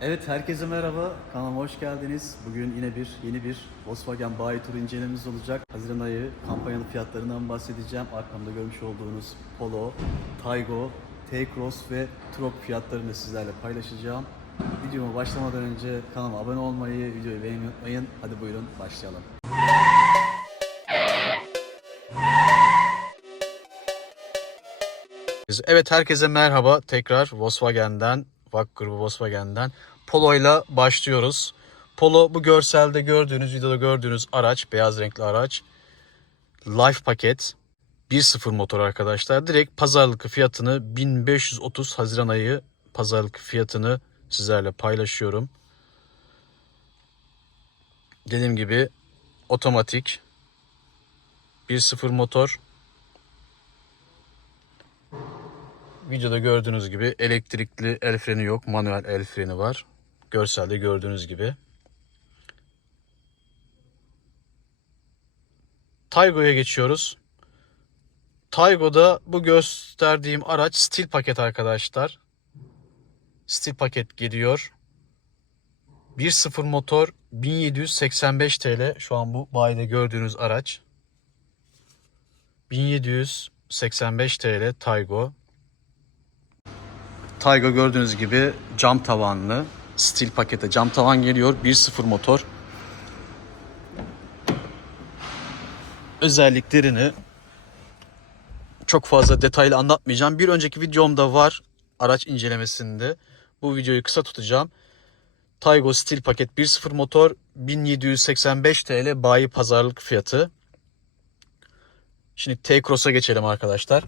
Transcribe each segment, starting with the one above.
Evet herkese merhaba. Kanalıma hoş geldiniz. Bugün yine bir yeni bir Volkswagen bayi turu incelememiz olacak. Haziran ayı kampanyalı fiyatlarından bahsedeceğim. Arkamda görmüş olduğunuz Polo, Taygo, T-Cross ve Truck fiyatlarını sizlerle paylaşacağım. Videoma başlamadan önce kanalıma abone olmayı, videoyu beğenmeyi unutmayın. Hadi buyurun başlayalım. Evet herkese merhaba tekrar Volkswagen'den, VAK grubu Volkswagen'den Polo'yla başlıyoruz. Polo bu görselde gördüğünüz, videoda gördüğünüz araç, beyaz renkli araç. Life paket 1.0 motor arkadaşlar. Direkt pazarlık fiyatını 1530 Haziran ayı pazarlık fiyatını sizlerle paylaşıyorum. Dediğim gibi otomatik 1.0 motor Videoda gördüğünüz gibi elektrikli el freni yok. Manuel el freni var. Görselde gördüğünüz gibi. Taygo'ya geçiyoruz. Taygo'da bu gösterdiğim araç stil paket arkadaşlar. Stil paket geliyor. 1.0 motor 1785 TL. Şu an bu bayide gördüğünüz araç. 1785 TL Taygo. Tayga gördüğünüz gibi cam tavanlı stil pakete cam tavan geliyor 1.0 motor. Özelliklerini çok fazla detaylı anlatmayacağım. Bir önceki videomda var araç incelemesinde. Bu videoyu kısa tutacağım. Taygo stil paket 1.0 motor 1785 TL bayi pazarlık fiyatı. Şimdi T-Cross'a geçelim arkadaşlar.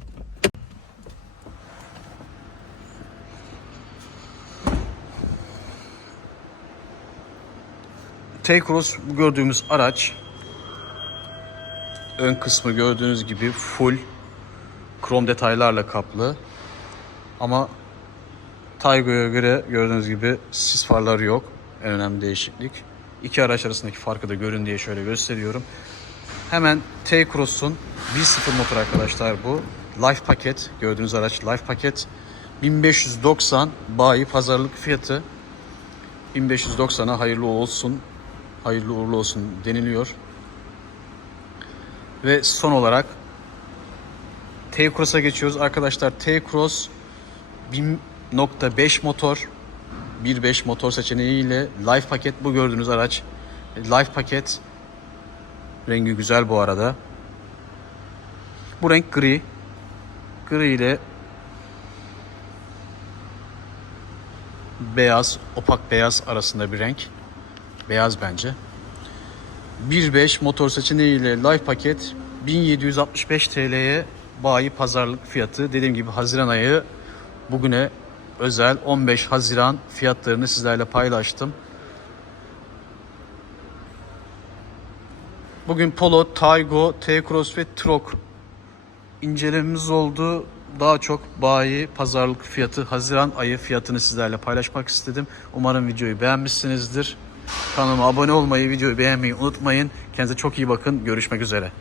T-Cross gördüğümüz araç ön kısmı gördüğünüz gibi full krom detaylarla kaplı. Ama Taygo'ya göre gördüğünüz gibi sis farları yok. En önemli değişiklik. İki araç arasındaki farkı da görün diye şöyle gösteriyorum. Hemen T-Cross'un 1.0 motor arkadaşlar bu. Life paket gördüğünüz araç Life paket 1590 bayi pazarlık fiyatı 1590'a hayırlı olsun hayırlı uğurlu olsun deniliyor. Ve son olarak T-Cross'a geçiyoruz. Arkadaşlar T-Cross 1.5 motor 1.5 motor seçeneğiyle Life paket bu gördüğünüz araç. Life paket rengi güzel bu arada. Bu renk gri. Gri ile beyaz, opak beyaz arasında bir renk. Beyaz bence. 1.5 motor seçeneğiyle Life paket 1765 TL'ye bayi pazarlık fiyatı. Dediğim gibi Haziran ayı bugüne özel 15 Haziran fiyatlarını sizlerle paylaştım. Bugün Polo, Taygo, T-Cross ve Trok incelememiz oldu. Daha çok bayi pazarlık fiyatı, Haziran ayı fiyatını sizlerle paylaşmak istedim. Umarım videoyu beğenmişsinizdir. Kanalıma abone olmayı, videoyu beğenmeyi unutmayın. Kendinize çok iyi bakın. Görüşmek üzere.